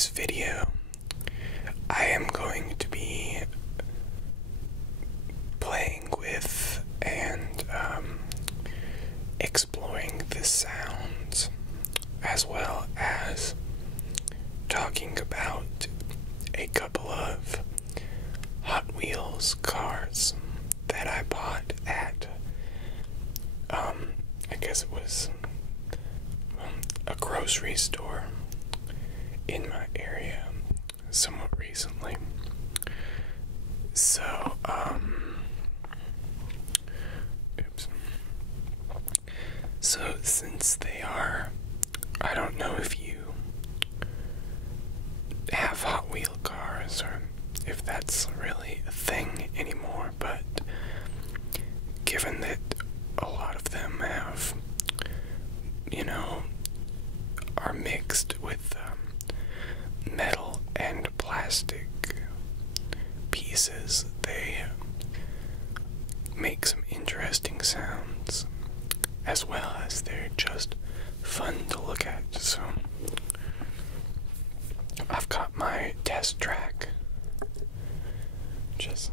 today's video, I am going to be playing with and exploring the sounds, as well as talking about a couple of Hot Wheels cars that I bought at, I guess it was a grocery store in my area somewhat recently. So, So since they are, I don't know if you have Hot Wheel cars or if that's really a thing anymore, but given that a lot of them have, are mixed with metal and plastic pieces, they make some interesting sounds, as well as they're just fun to look at. So I've got my test track, just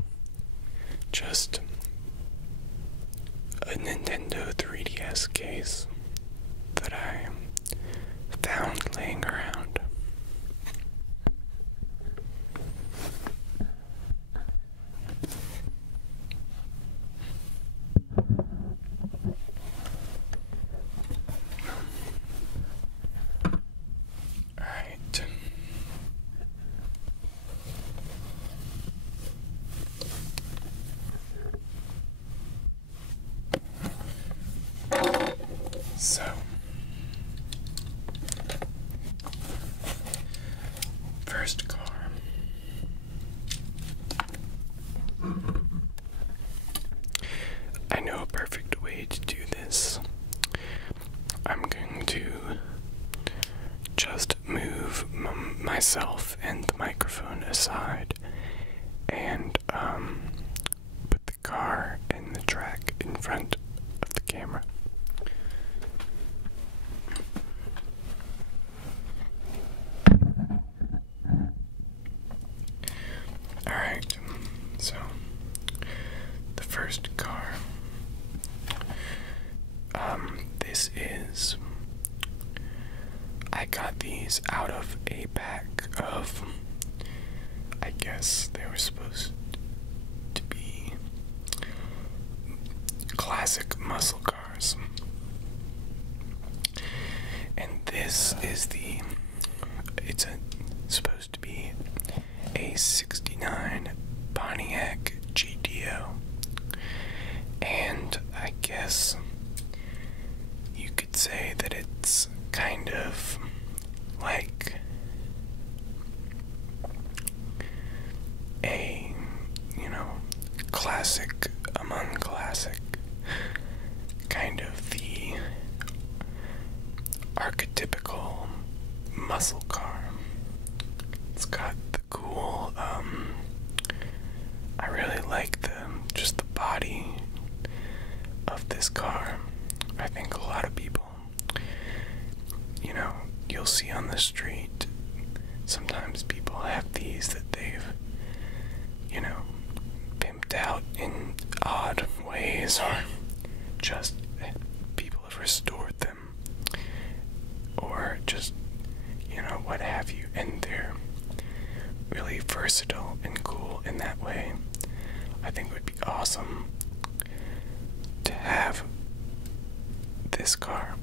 a Nintendo 3DS case that I found laying around. Alright. So, first car. I know a perfect way to do this. I'm going to just move myself and the microphone aside and put the car and the track in front of the camera. Alright, so the first car, this is, I got these out of a pack of, I guess they were supposed to be classic muscle cars, and this is it's supposed to be a 69 Pontiac GTO, and I guess you could say that it's kind of like a, classic among classic, kind of the archetypical muscle car. It's got the cool, I really like just the body of this car. I think a lot of people, you'll see on the street, sometimes people have these that they've, pimped out in odd ways, or just people have restored them, or just, what have you, and they're really versatile and cool in that way. I think it would be awesome to have this car.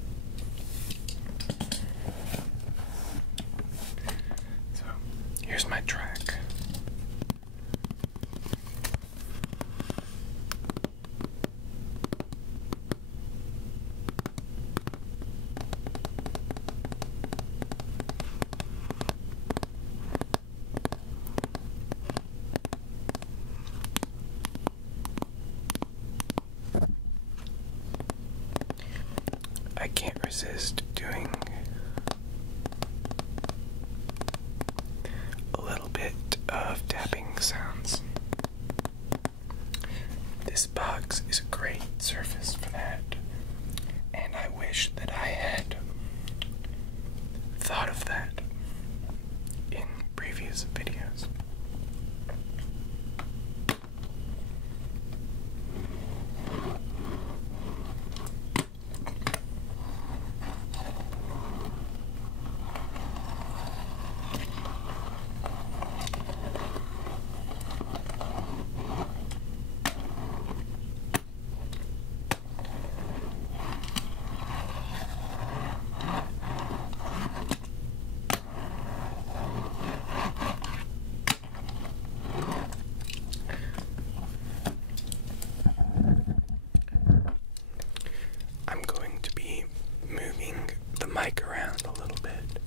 So, here's my track. I can't resist doing a little bit of tapping sounds. This box is a great surface for that, and I wish that I had thought of that in mic around a little bit.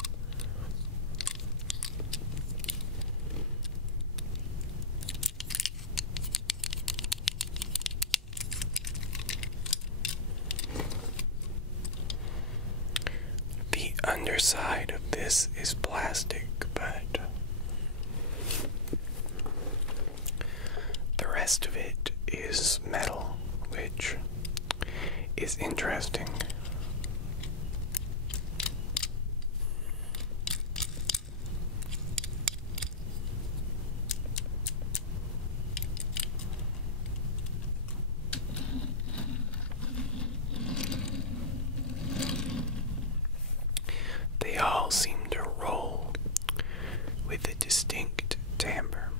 The underside of this is plastic, but the rest of it is metal, which is interesting. They all seem to roll with a distinct timbre,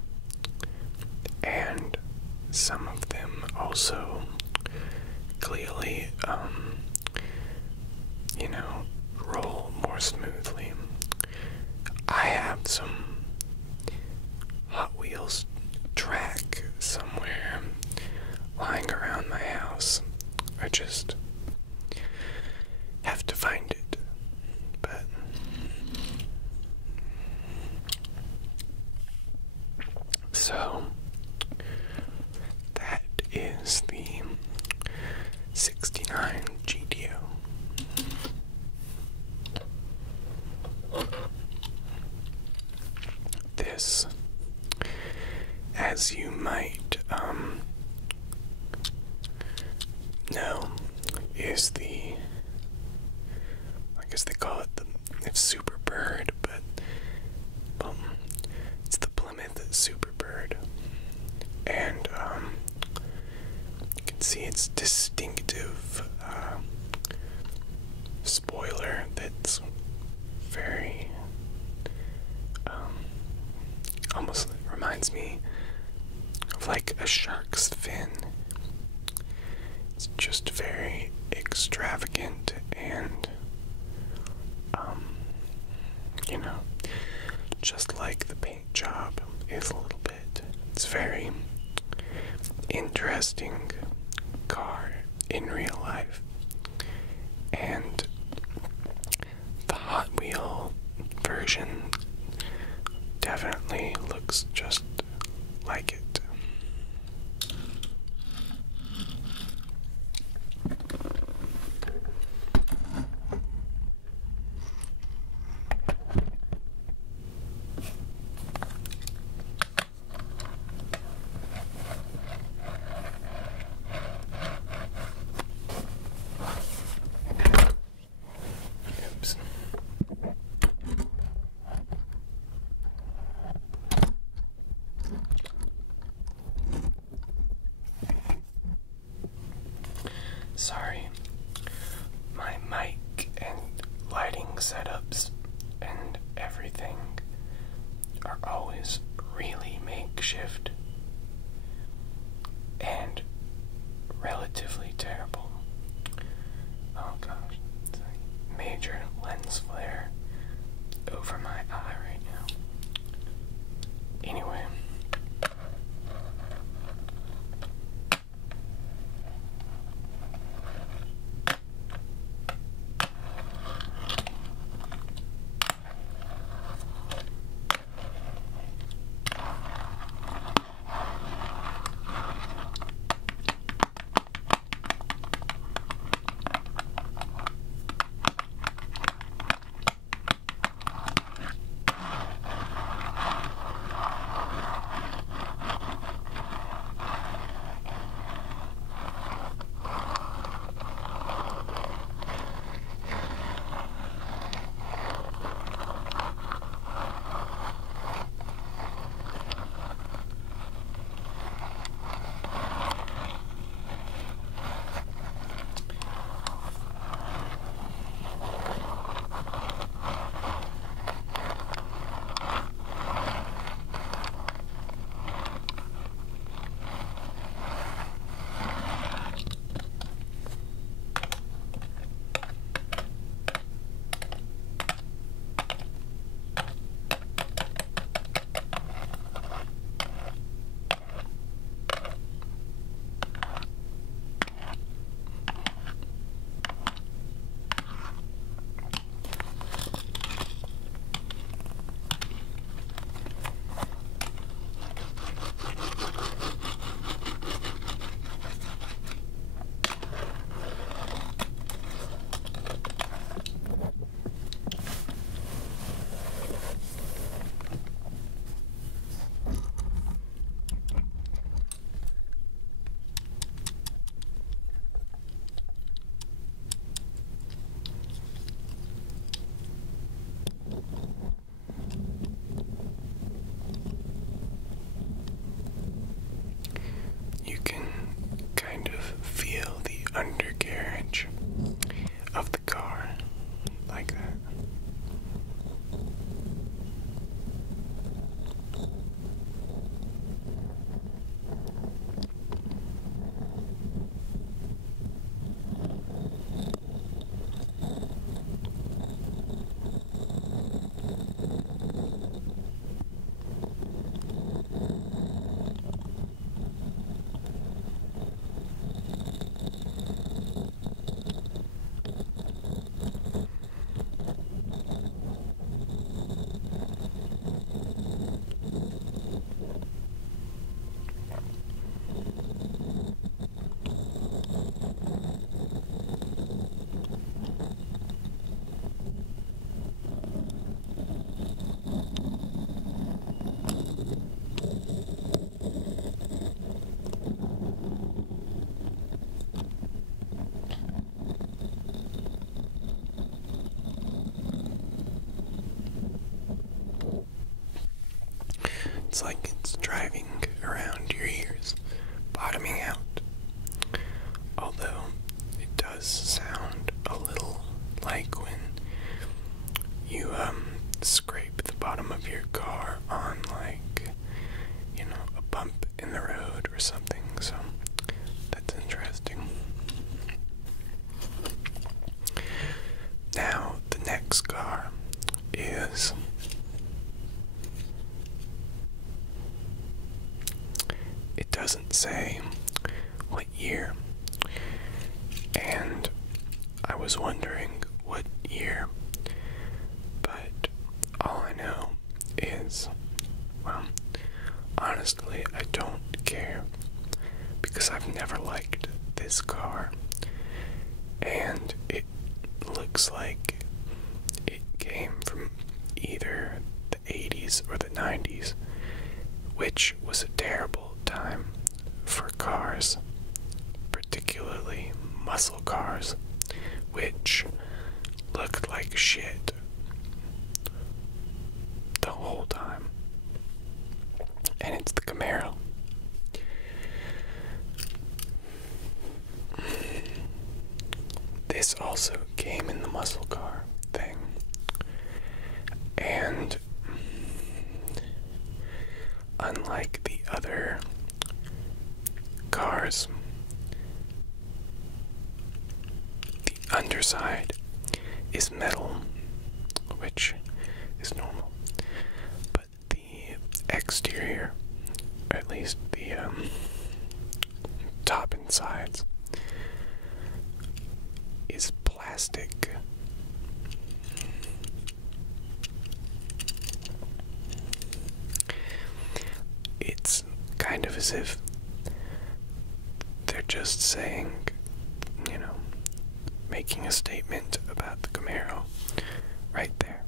and some of them also clearly, roll more smoothly. I have some Hot Wheels track somewhere lying around my house. I just have to find it. But so that is the 69 GTO. This, as you might know, is the, I guess they call it it's Super Bird, but it's the Plymouth Super Bird, and you can see its distinctive spoiler that's very almost reminds me of like a shark's fin. It's just very extravagant and just like the paint job is a little bit. It's very interesting car in real life, and the Hot Wheel version definitely looks just like it. Oops. Sorry, my mic and lighting setups and everything are always really makeshift and relatively terrible. Oh gosh, it's a major lens flare over my eye right now. Anyway. sounds like it's driving around your ears, bottoming out. Although it does sound a little like when you scrape the bottom of your car on, like, you know, a bump in the road or something. So that's interesting. Now the next car is it doesn't say what year, and I was wondering what year, but all I know is, well, honestly, I don't care, because I've never liked this car, and it looks like it came from either the 80s or the 90s, which was a terrible time for cars, particularly muscle cars, which looked like shit the whole time. And it's the Camaro. This also came in the muscle car thing. And unlike the other cars, the underside is metal, which is normal, but the exterior, or at least the top and sides, is plastic. It's kind of as if they're just saying, you know, making a statement about the Camaro right there.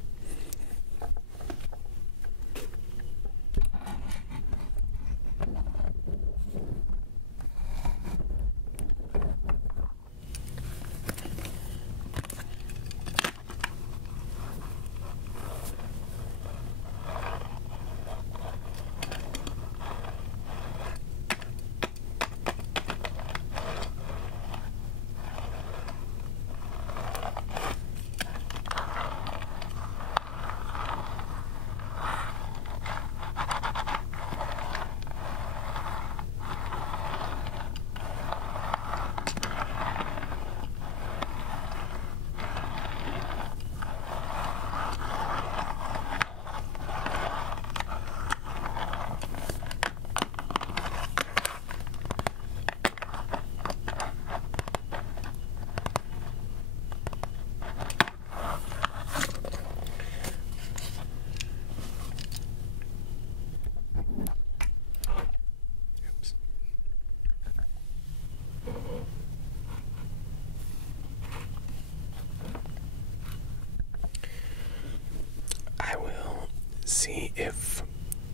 See if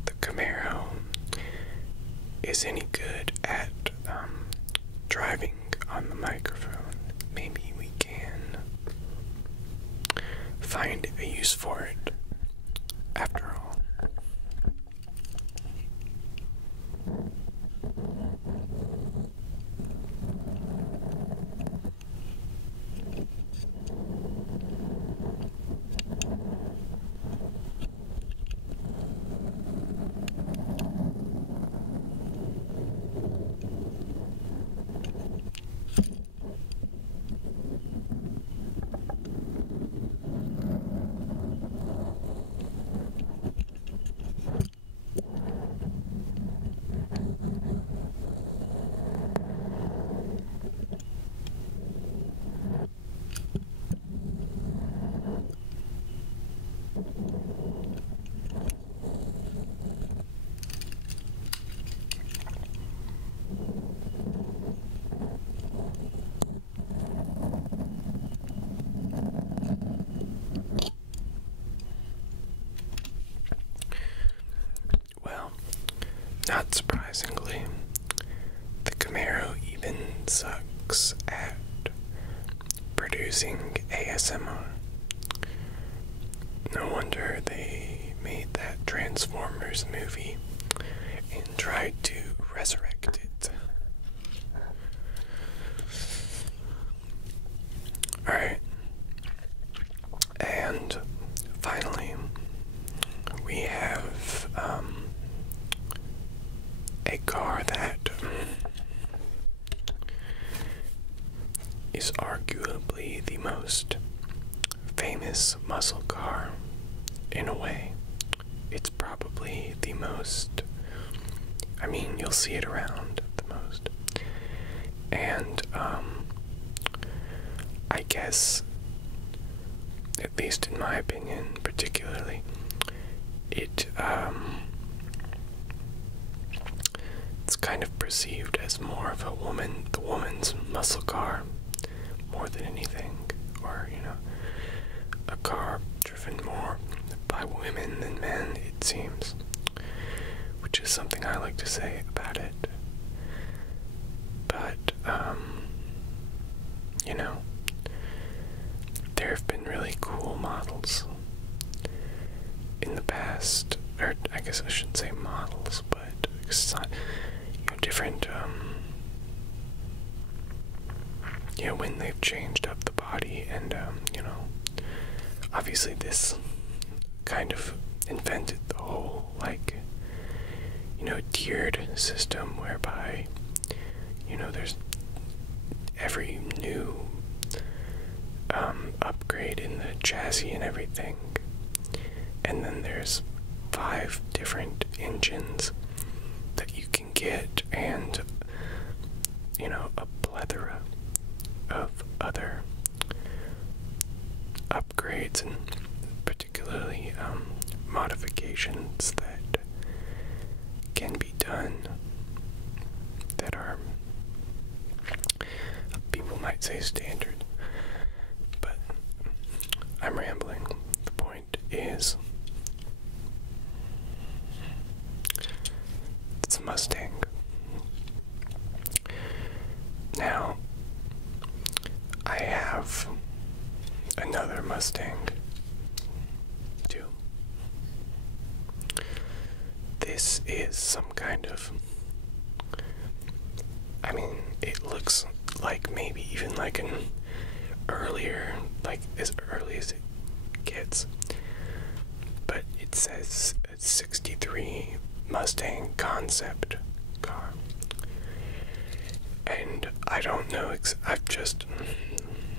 the Camaro is any good at driving on the microphone. Maybe we can find a use for it after all. Not surprisingly, the Camaro even sucks at producing ASMR. No wonder they made that Transformers movie and try to resurrect it. Alright. And finally, we have a car that is arguably the most famous muscle car in a way. It's probably the most, I mean, you'll see it around the most. And I guess, at least in my opinion particularly, it's kind of perceived as more of the woman's muscle car more than anything, or, a car driven more by women than men, it seems, which is something I like to say about it. But, there have been really cool models in the past, or I guess I shouldn't say models, but it's not, different, when they've changed up the body, and, obviously this kind of invented the whole, tiered system whereby, there's every new upgrade in the chassis and everything, and then there's 5 different engines that you can get, and a plethora of other upgrades and particularly modifications that can be done that are, people might say, standard, but I'm rambling. The point is, it's a Mustang. Now, I have another Mustang, too. This is some kind of, I mean, it looks like maybe even like an earlier, like as early as it gets, but it says a 63 Mustang concept car. And I don't know, I've just,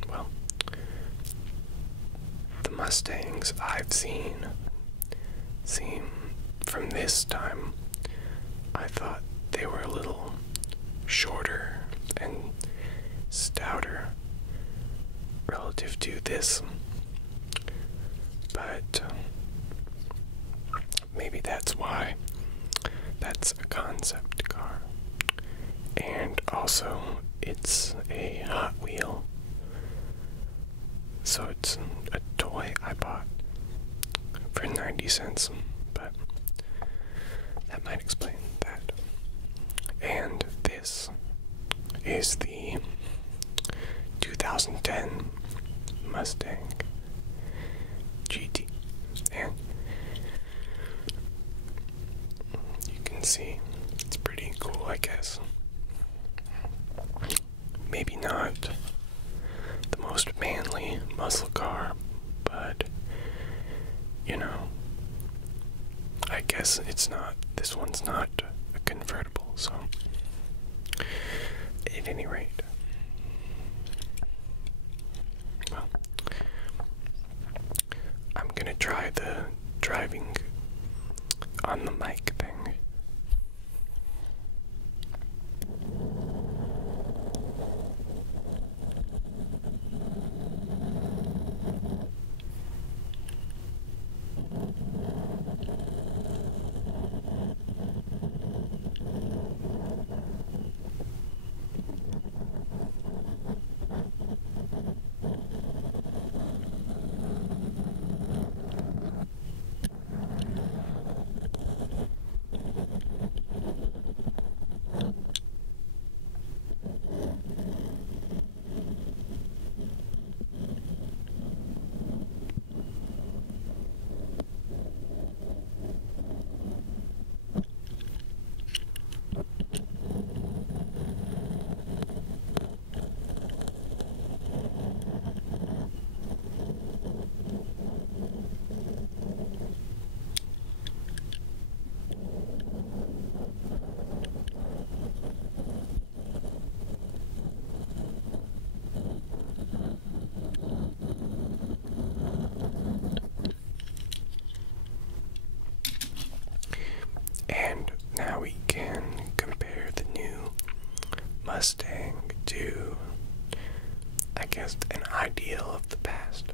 well, the Mustangs I've seen seem, from this time, I thought they were a little shorter and stouter relative to this, but maybe that's why that's a concept car. And also, it's a Hotwheel, so it's a toy I bought for 90 cents, but that might explain that. And this is the 2010 Mustang GT, and you can see it's pretty cool, I guess. Maybe not the most manly muscle car, but I guess it's not, this one's not a convertible, so at any rate, well, I'm gonna try the driving on the mic thing. just an ideal of the past.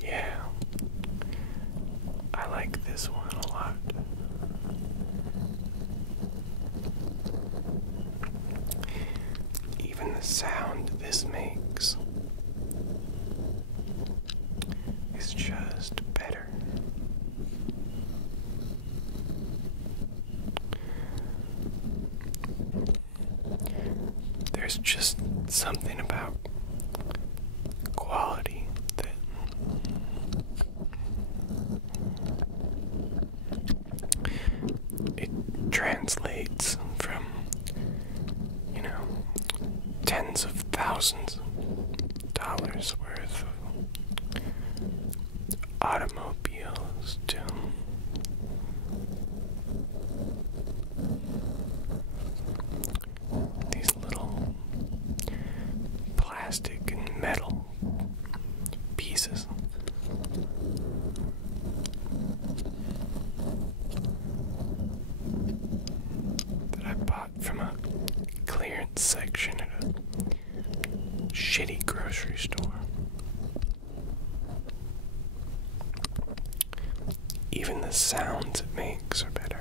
Yeah, I like this one a lot. Even the sound this makes is just better. There's just something about quality that it translates from, tens of thousands of dollars worth of automobiles to these little plastic and metal pieces. That I bought from a clearance section at a shitty grocery store. Even the sounds it makes are better.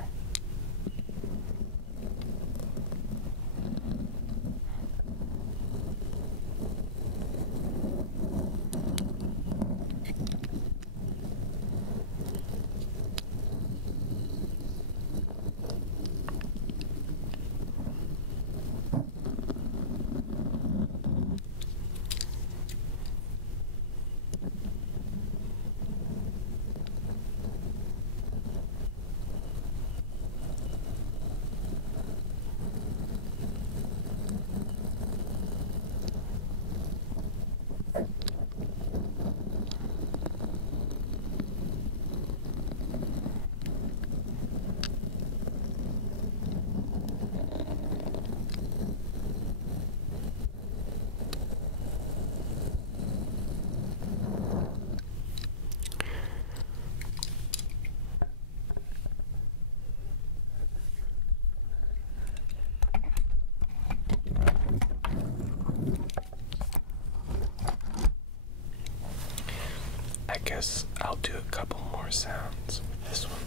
I guess I'll do a couple more sounds with this one.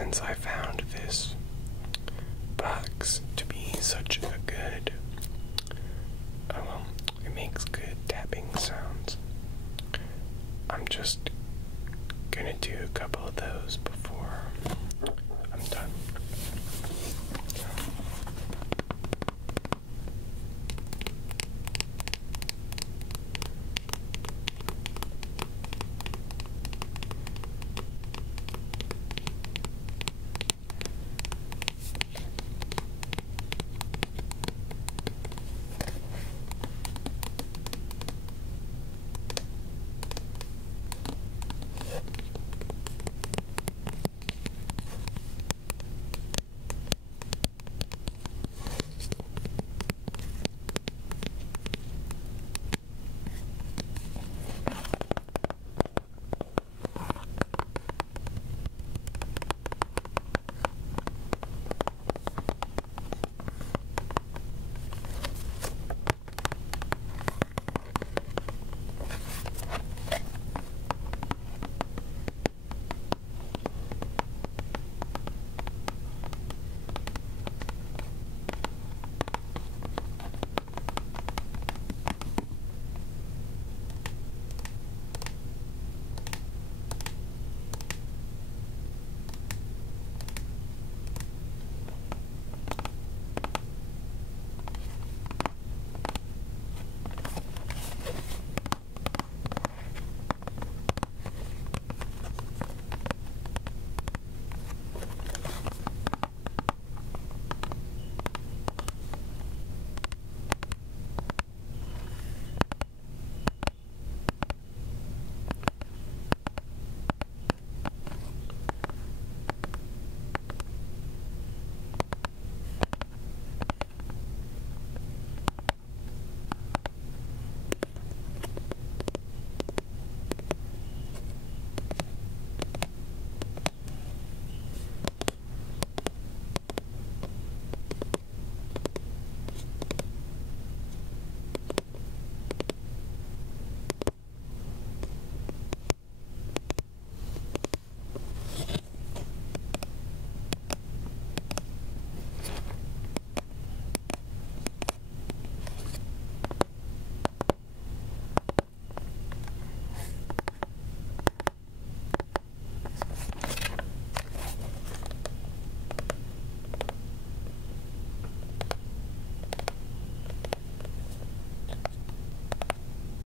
since I found this box to be such a good, well, it makes good tapping sounds, I'm just gonna do a couple of those before